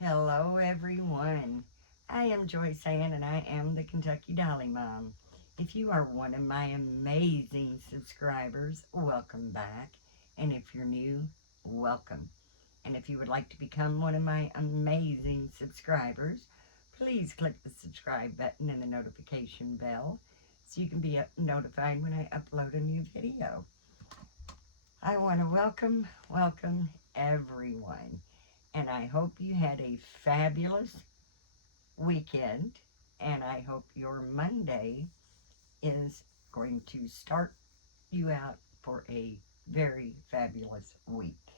Hello, everyone. I am Joyce Ann, and I am the Kentucky Dolly Mom. If you are one of my amazing subscribers, welcome back. And if you're new, welcome. And if you would like to become one of my amazing subscribers, please click the subscribe button and the notification bell so you can be notified when I upload a new video. I want to welcome everyone. And I hope you had a fabulous weekend, and I hope your Monday is going to start you out for a very fabulous week.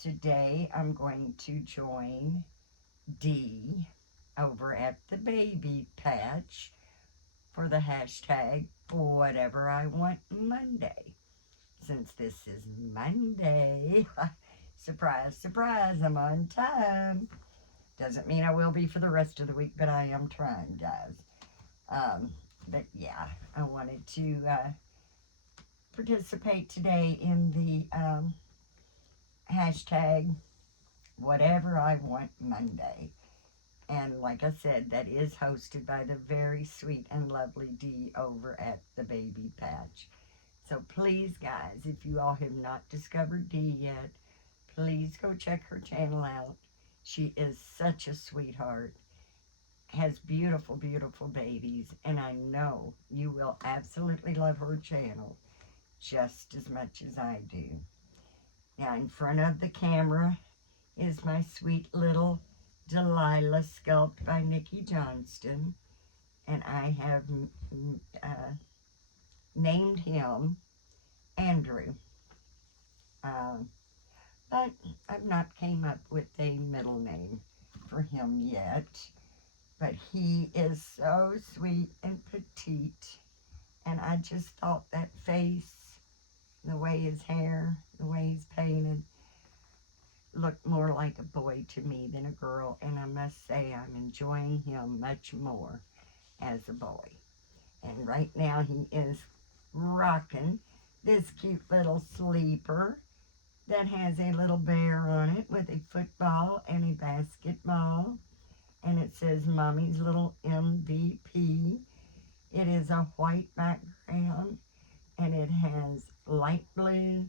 Today I'm going to join Dee over at the Baby Patch for the hashtag Whatever I Want Monday. Since this is Monday, surprise, surprise, I'm on time. Doesn't mean I will be for the rest of the week, but I am trying, guys. But yeah, I wanted to participate today in the hashtag Whatever I Want Monday. And like I said, that is hosted by the very sweet and lovely Dee over at the Baby Patch. So please, guys, if you all have not discovered Dee yet, please go check her channel out. She is such a sweetheart, has beautiful, beautiful babies, and I know you will absolutely love her channel just as much as I do. Now, in front of the camera is my sweet little Delilah sculpt by Nikki Johnston, and I have named him Andrew. But I've not came up with a middle name for him yet. But he is so sweet and petite. And I just thought that face, the way his hair, the way he's painted, looked more like a boy to me than a girl. And I must say I'm enjoying him much more as a boy. And right now he is rocking this cute little sleeper that has a little bear on it with a football and a basketball. And it says Mommy's Little MVP. It is a white background, and it has light blue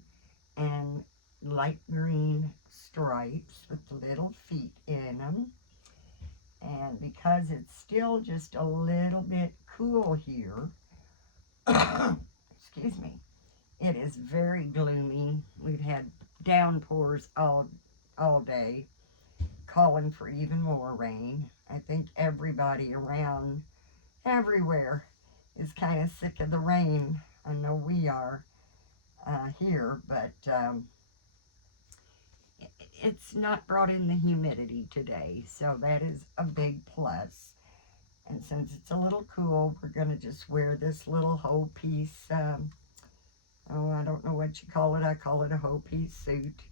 and light green stripes with the little feet in them. And because it's still just a little bit cool here, excuse me, it is very gloomy. We've had downpours all day, calling for even more rain. I think everybody around everywhere is kind of sick of the rain. I know we are here, but it's not brought in the humidity today, so that is a big plus. And since it's a little cool, we're going to just wear this little whole piece, I don't know what you call it. I call it a whole piece suit.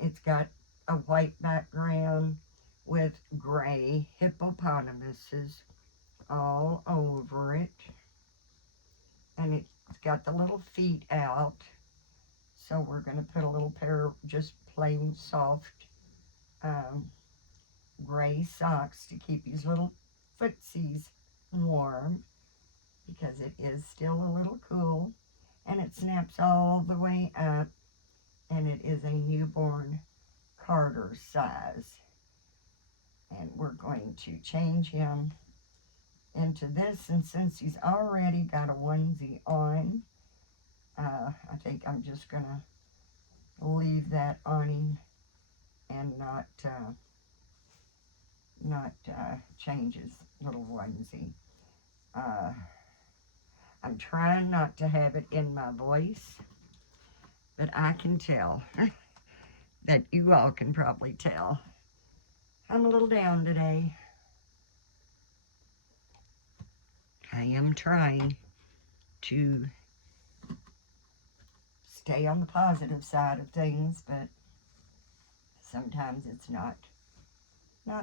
It's got a white background with gray hippopotamuses all over it. And it's got the little feet out. So we're going to put a little pair of just plain soft gray socks to keep these little footsies warm, because it is still a little cool. And it snaps all the way up, and it is a newborn Carter size. And we're going to change him into this, and since he's already got a onesie on, I think I'm just gonna leave that on him and not change his little onesie. I'm trying not to have it in my voice, but I can tell that you all can probably tell I'm a little down today. I am trying to stay on the positive side of things, but sometimes it's not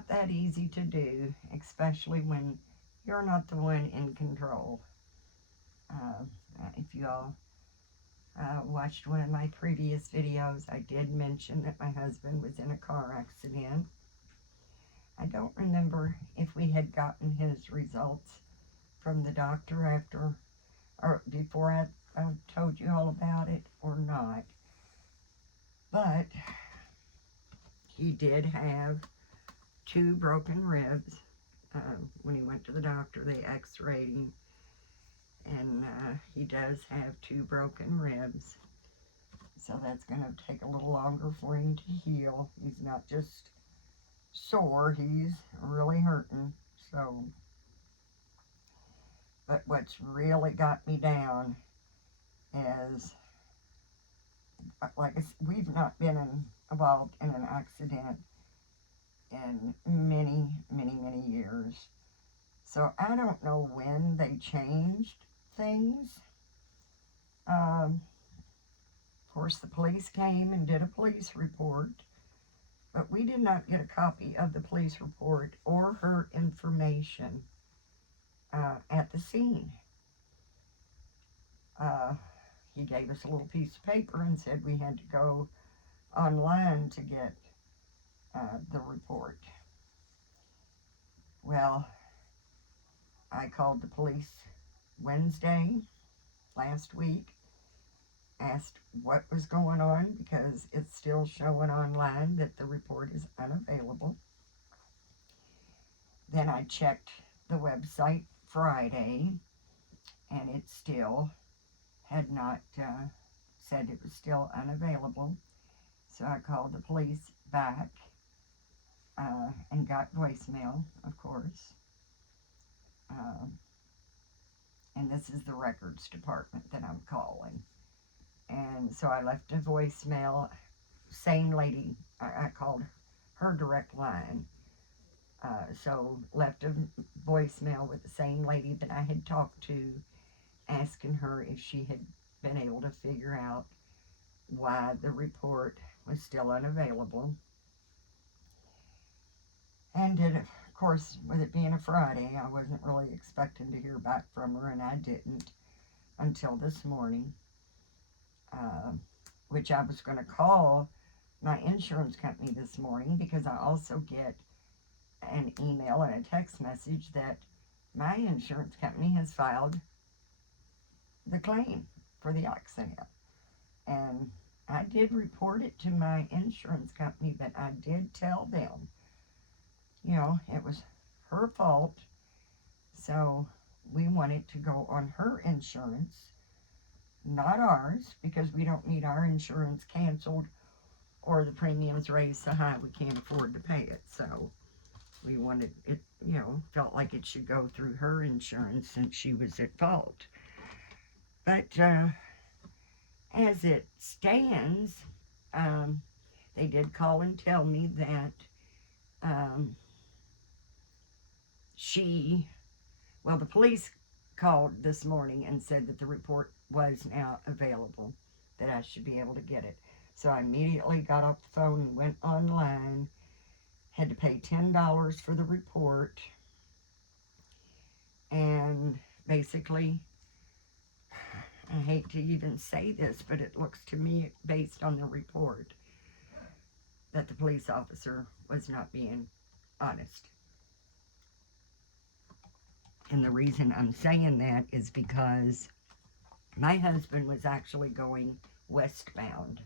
that easy to do, especially when you're not the one in control. If you all watched one of my previous videos, I did mention that my husband was in a car accident, I don't remember if we had gotten his results from the doctor after or before I told you all about it or not. But he did have 2 broken ribs. When he went to the doctor, they x-rayed him, and he does have 2 broken ribs. So that's going to take a little longer for him to heal. He's not just sore, he's really hurting. So, but what's really got me down is, like we've not been involved in an accident in many, many, many years. So I don't know when they changed things. Of course, the police came and did a police report, but we did not get a copy of the police report or her information at the scene. He gave us a little piece of paper and said we had to go online to get the report. Well, I called the police Wednesday last week, asked what was going on because it's still showing online that the report is unavailable. Then I checked the website Friday, and it still had not said it was still unavailable. So I called the police back and got voicemail, of course. And this is the records department that I'm calling. And so I left a voicemail. Same lady, I called her direct line. So left a voicemail with the same lady that I had talked to, asking her if she had been able to figure out why the report was still unavailable. And of course, with it being a Friday, I wasn't really expecting to hear back from her, and I didn't until this morning, which I was going to call my insurance company this morning because I also get an email and a text message that my insurance company has filed the claim for the accident. And I did report it to my insurance company, but I did tell them, you know, it was her fault. So we want it to go on her insurance, not ours, because we don't need our insurance canceled or the premiums raised so high we can't afford to pay it. So we wanted it, you know, felt like it should go through her insurance since she was at fault. But as it stands, they did call and tell me that the police called this morning and said that the report was now available, that I should be able to get it. So I immediately got off the phone and went online, had to pay $10 for the report, and basically, I hate to even say this, but it looks to me, based on the report, that the police officer was not being honest. And the reason I'm saying that is because my husband was actually going westbound.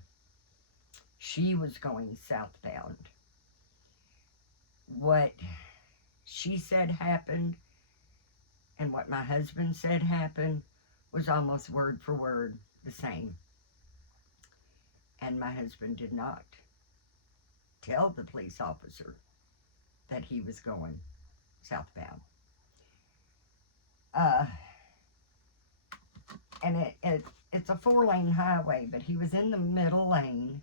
She was going southbound. What she said happened and what my husband said happened was almost word for word the same. And my husband did not tell the police officer that he was going southbound. And it's a 4-lane highway, but he was in the middle lane,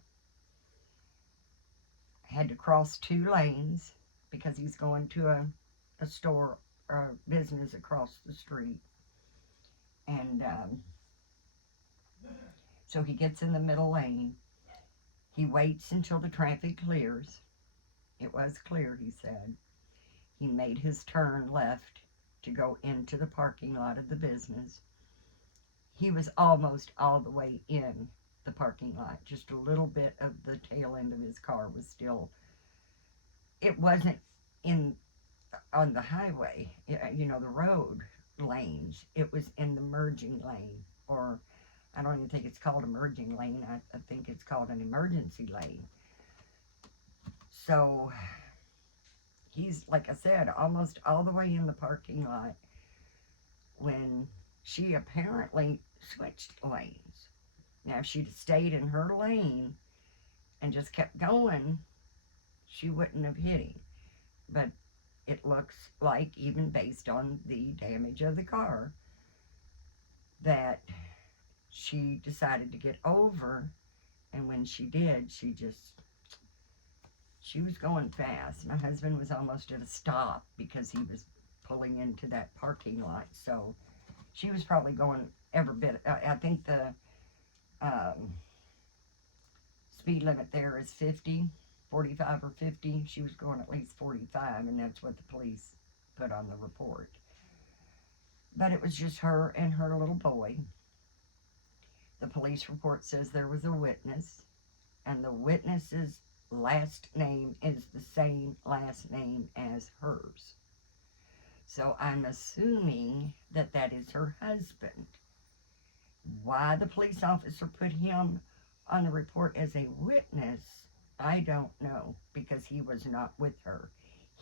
had to cross 2 lanes because he's going to a store or a business across the street. And so he gets in the middle lane. He waits until the traffic clears. It was clear, he said. He made his turn left to go into the parking lot of the business. He was almost all the way in the parking lot. Just a little bit of the tail end of his car was still, it wasn't in on the highway, you know, the road lanes. It was in the merging lane, or I don't even think it's called a merging lane. I think it's called an emergency lane. So he's, like I said, almost all the way in the parking lot when she apparently switched lanes. Now, if she'd stayed in her lane and just kept going, she wouldn't have hit him. But it looks like, even based on the damage of the car, that she decided to get over, and when she did, she was going fast. My husband was almost at a stop because he was pulling into that parking lot, so she was probably going every bit. I think the speed limit there is 50, 45 or 50. She was going at least 45, and that's what the police put on the report. But it was just her and her little boy. The police report says there was a witness, and the witness's last name is the same last name as hers. So I'm assuming that that is her husband. Why the police officer put him on the report as a witness, I don't know, because he was not with her.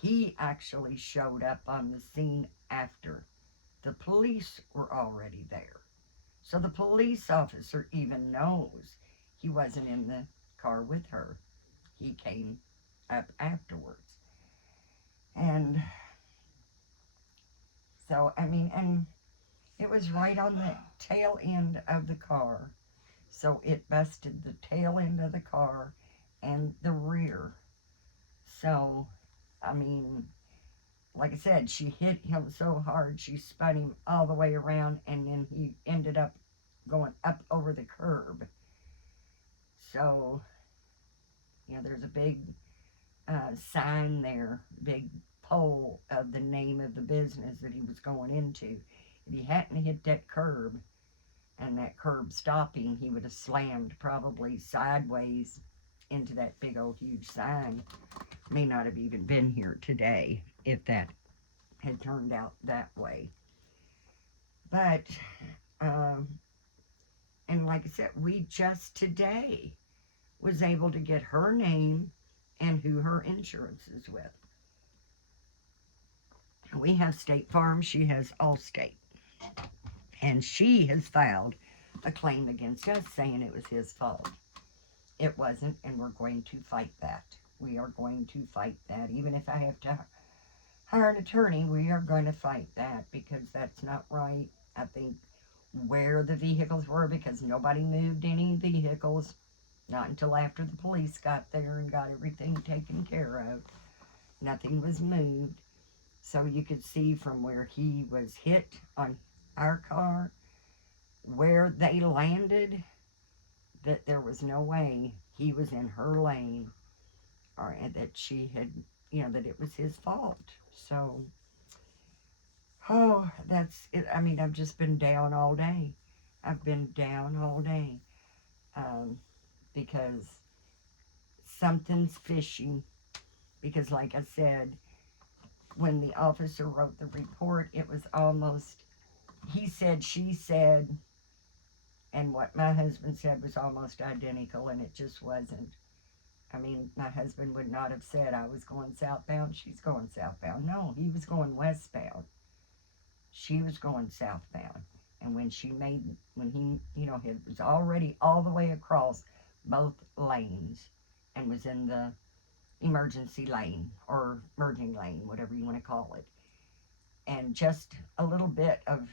He actually showed up on the scene after the police were already there. So the police officer even knows he wasn't in the car with her. He came up afterwards. And so, I mean, and it was right on the tail end of the car. So it busted the tail end of the car and the rear. So, I mean, like I said, she hit him so hard, she spun him all the way around, and then he ended up going up over the curb. So, you know, there's a big sign there, big pole of the name of the business that he was going into. If he hadn't hit that curb and that curb stopping, he would have slammed probably sideways into that big old huge sign. May not have even been here today if that had turned out that way. But, and like I said, we just today was able to get her name and who her insurance is with. We have State Farm, she has Allstate. And she has filed a claim against us saying it was his fault. It wasn't, and we're going to fight that. We are going to fight that. Even if I have to hire an attorney, we are going to fight that, because that's not right. I think where the vehicles were, because nobody moved any vehicles, not until after the police got there and got everything taken care of. Nothing was moved. So you could see from where he was hit on our car, where they landed, that there was no way he was in her lane, or that she had, you know, that it was his fault. So, oh, that's it. I mean, I've just been down all day. I've been down all day, because something's fishy. Because like I said, when the officer wrote the report, it was almost, he said, she said, and what my husband said was almost identical, and it just wasn't. I mean, my husband would not have said, I was going southbound, she's going southbound. No, he was going westbound. She was going southbound. And when he, you know, he was already all the way across both lanes and was in the emergency lane or merging lane, whatever you want to call it. And just a little bit of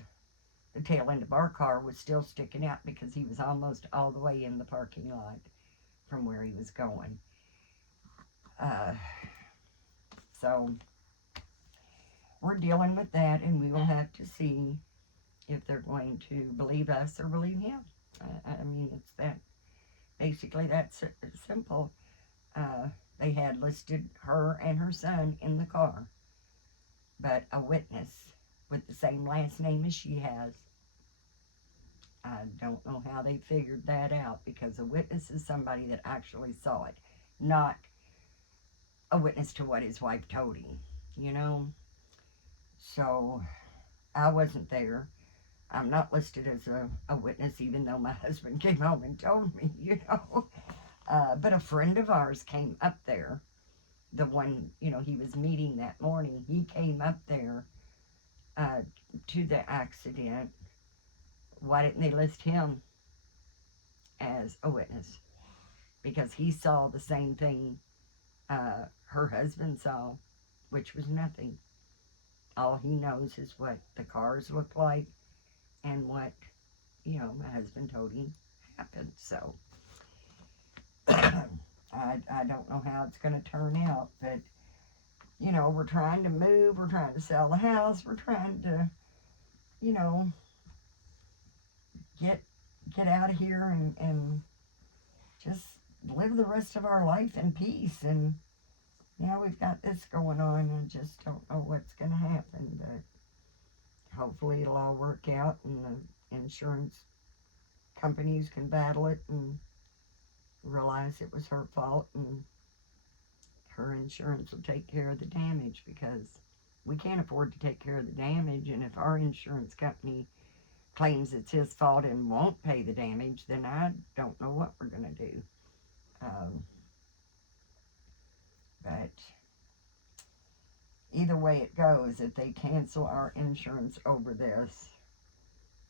the tail end of our car was still sticking out, because he was almost all the way in the parking lot from where he was going. So we're dealing with that, and we will have to see if they're going to believe us or believe him. I mean, it's that, basically that's simple. They had listed her and her son in the car, but a witness with the same last name as she has, I don't know how they figured that out, because a witness is somebody that actually saw it, not a witness to what his wife told him. you know. So I wasn't there. I'm not listed as a witness, even though my husband came home and told me, you know. But a friend of ours came up there. The one, you know, he was meeting that morning. He came up there uh, to the accident. Why didn't they list him as a witness? Because he saw the same thing her husband saw, which was nothing. All he knows is what the cars look like and what, you know, my husband told him happened. So I don't know how it's going to turn out, but, you know, we're trying to move, we're trying to sell the house, we're trying to, you know, get out of here and just live the rest of our life in peace. And now we've got this going on. I just don't know what's going to happen, but hopefully it'll all work out and the insurance companies can battle it and realize it was her fault, and her insurance will take care of the damage, because we can't afford to take care of the damage. And if our insurance company claims it's his fault and won't pay the damage, then I don't know what we're going to do. But either way it goes, if they cancel our insurance over this,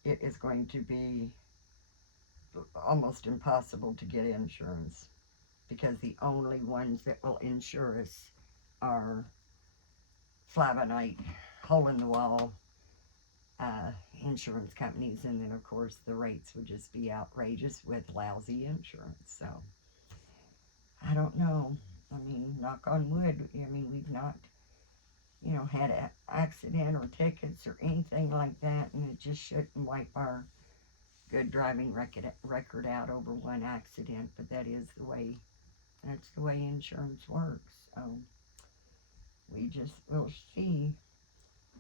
it is going to be almost impossible to get insurance, because the only ones that will insure us are fly-by-night, hole-in-the-wall insurance companies. And then, of course, the rates would just be outrageous with lousy insurance. So, I don't know. I mean, knock on wood, I mean, we've not, you know, had an accident or tickets or anything like that, and it just shouldn't wipe our good driving record out over one accident. But that is the way, that's the way insurance works. So we'll see.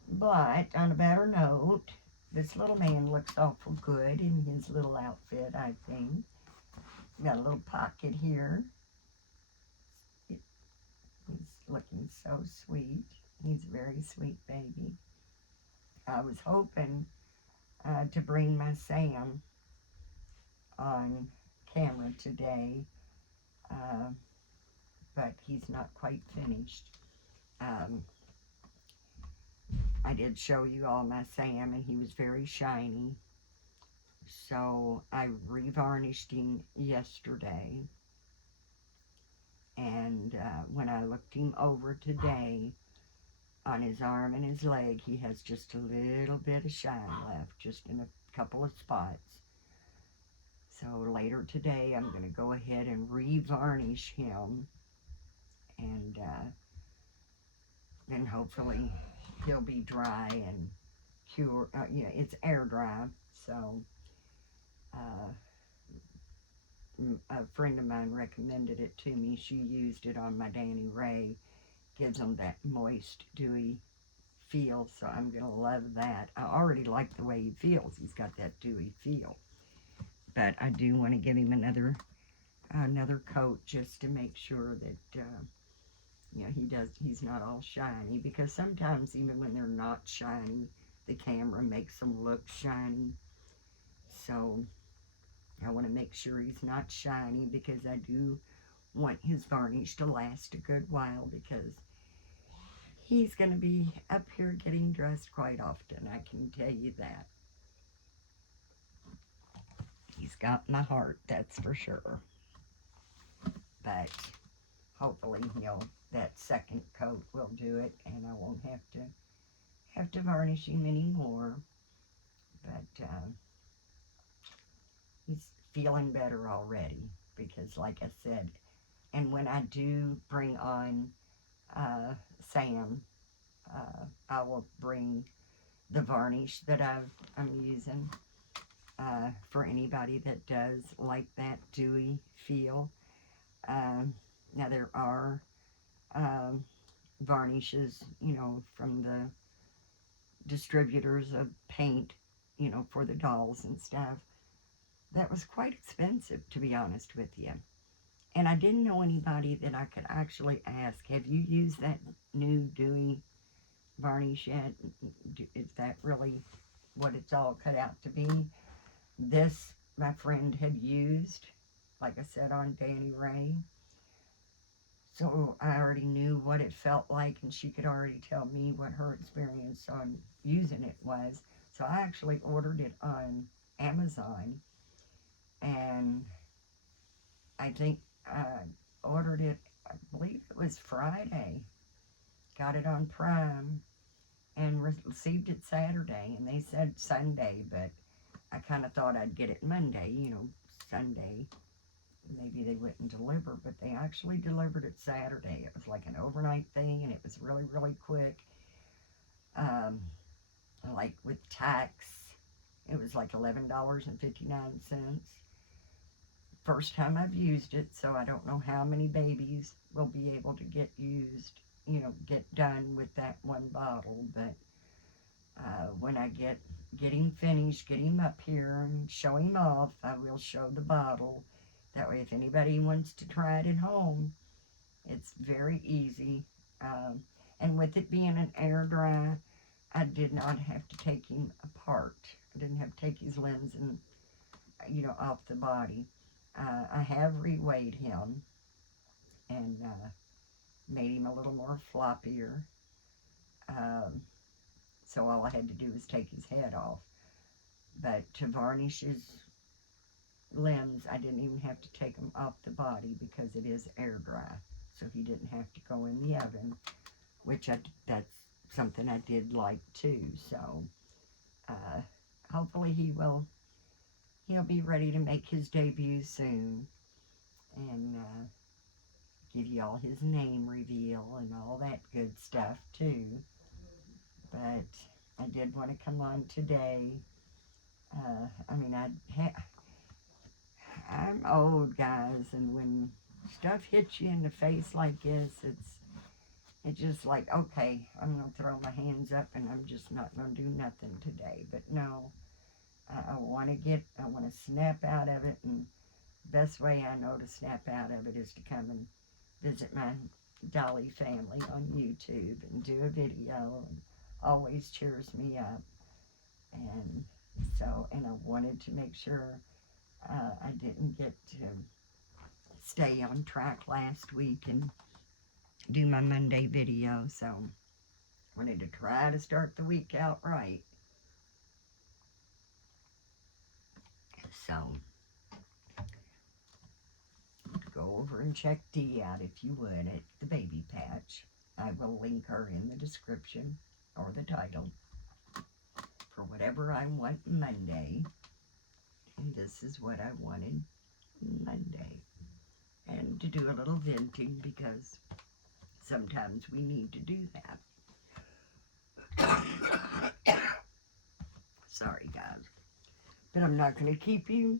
But on a better note, this little man looks awful good in his little outfit, I think. Got a little pocket here. He's looking so sweet. He's a very sweet baby. I was hoping to bring my Sam on camera today, but he's not quite finished. I did show you all my Sam, and he was very shiny. So I revarnished him yesterday. And when I looked him over today, on his arm and his leg, he has just a little bit of shine left, just in a couple of spots. So later today, I'm going to go ahead and revarnish him, and then hopefully he'll be dry and cure. Yeah, it's air dry. So a friend of mine recommended it to me. She used it on my Danny Ray. Gives him that moist, dewy feel, so I'm going to love that. I already like the way he feels. He's got that dewy feel. But I do want to give him another coat, just to make sure that you know, he's not all shiny, because sometimes even when they're not shiny, the camera makes them look shiny. So I want to make sure he's not shiny, because I do want his varnish to last a good while, because he's going to be up here getting dressed quite often, I can tell you that. He's got my heart, that's for sure. But hopefully, you know, that second coat will do it, and I won't have to varnish him anymore. But he's feeling better already, because like I said, and when I do bring on Sam, I will bring the varnish that I'm using for anybody that does like that dewy feel. Now there are varnishes, you know, from the distributors of paint, you know, for the dolls and stuff. That was quite expensive, to be honest with you. And I didn't know anybody that I could actually ask, have you used that new dewy varnish yet. Is that really what it's all cut out to be? This, my friend had used, like I said, on Danny Ray. So I already knew what it felt like, and she could already tell me what her experience on using it was. So I actually ordered it on Amazon, and I think I ordered it, I believe it was Friday. Got it on Prime and received it Saturday, and they said Sunday, but I kind of thought I'd get it Monday, Sunday. Maybe they wouldn't deliver, but they actually delivered it Saturday. It was like an overnight thing, and it was really, really quick. Um, like with tax, it was like $11.59. First time I've used it, so I don't know how many babies will be able to get used, get done with that one bottle. But when I get him finished, get him up here and show him off, I will show the bottle. That way, if anybody wants to try it at home, it's very easy. Um, and with it being an air dry, I did not have to take him apart. I didn't have to take his limbs and, off the body. I have reweighed him and made him a little more floppier. Um, so all I had to do was take his head off. But to varnish his limbs, I didn't even have to take them off the body because it is air dry. So he didn't have to go in the oven, which that's something I did like too. So hopefully he'll be ready to make his debut soon, and give you all his name reveal and all that good stuff too. But I did want to come on today. I mean, I'm old, guys, and when stuff hits you in the face like this, it's just like, okay, I'm gonna throw my hands up and I'm just not gonna do nothing today. But no, I want to snap out of it, and the best way I know to snap out of it is to come and visit my Dolly family on YouTube and do a video, and always cheers me up. And and I wanted to make sure I didn't get to stay on track last week and do my Monday video, so wanted to try to start the week out right. So go over and check Dee out if you would at the Baby Patch. I will link her in the description or the title for whatever I want Monday. And this is what I wanted Monday. And to do a little venting because sometimes we need to do that. Sorry, guys. But I'm not going to keep you.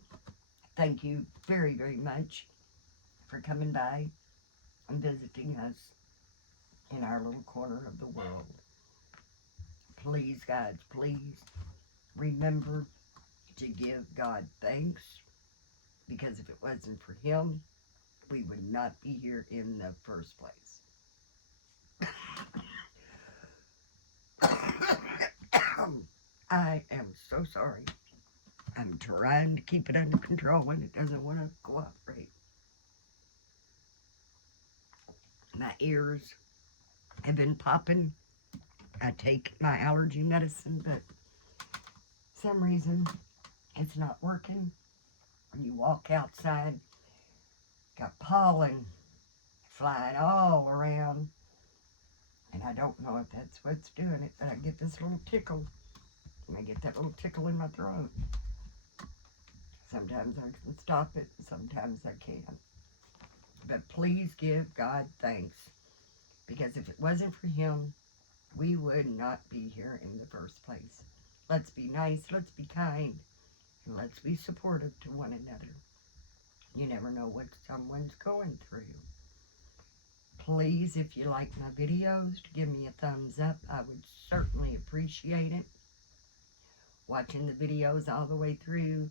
Thank you very, very much for coming by and visiting us in our little corner of the world. Please, guys, please remember to give God thanks, because if it wasn't for Him, we would not be here in the first place. I am so sorry. I'm trying to keep it under control and it doesn't want to cooperate. My ears have been popping. I take my allergy medicine, but some reason it's not working. When you walk outside, got pollen flying all around, and I don't know if that's what's doing it, but I get this little tickle, and I get that little tickle in my throat. Sometimes I can stop it, sometimes I can't. But please give God thanks, because if it wasn't for Him, we would not be here in the first place. Let's be nice, let's be kind, and let's be supportive to one another. You never know what someone's going through. Please, if you like my videos, to give me a thumbs up. I would certainly appreciate it. Watching the videos all the way through,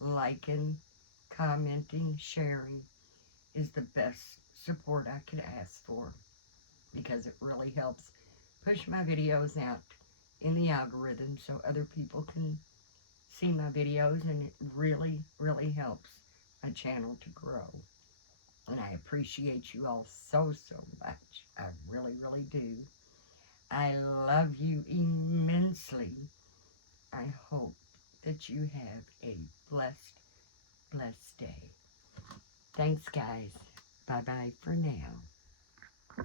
liking, commenting, sharing is the best support I could ask for, because it really helps push my videos out in the algorithm so other people can see my videos, and it really, really helps my channel to grow. And I appreciate you all so, so much. I really, really do. I love you immensely. I hope that you have a blessed, blessed day. Thanks, guys. Bye-bye for now.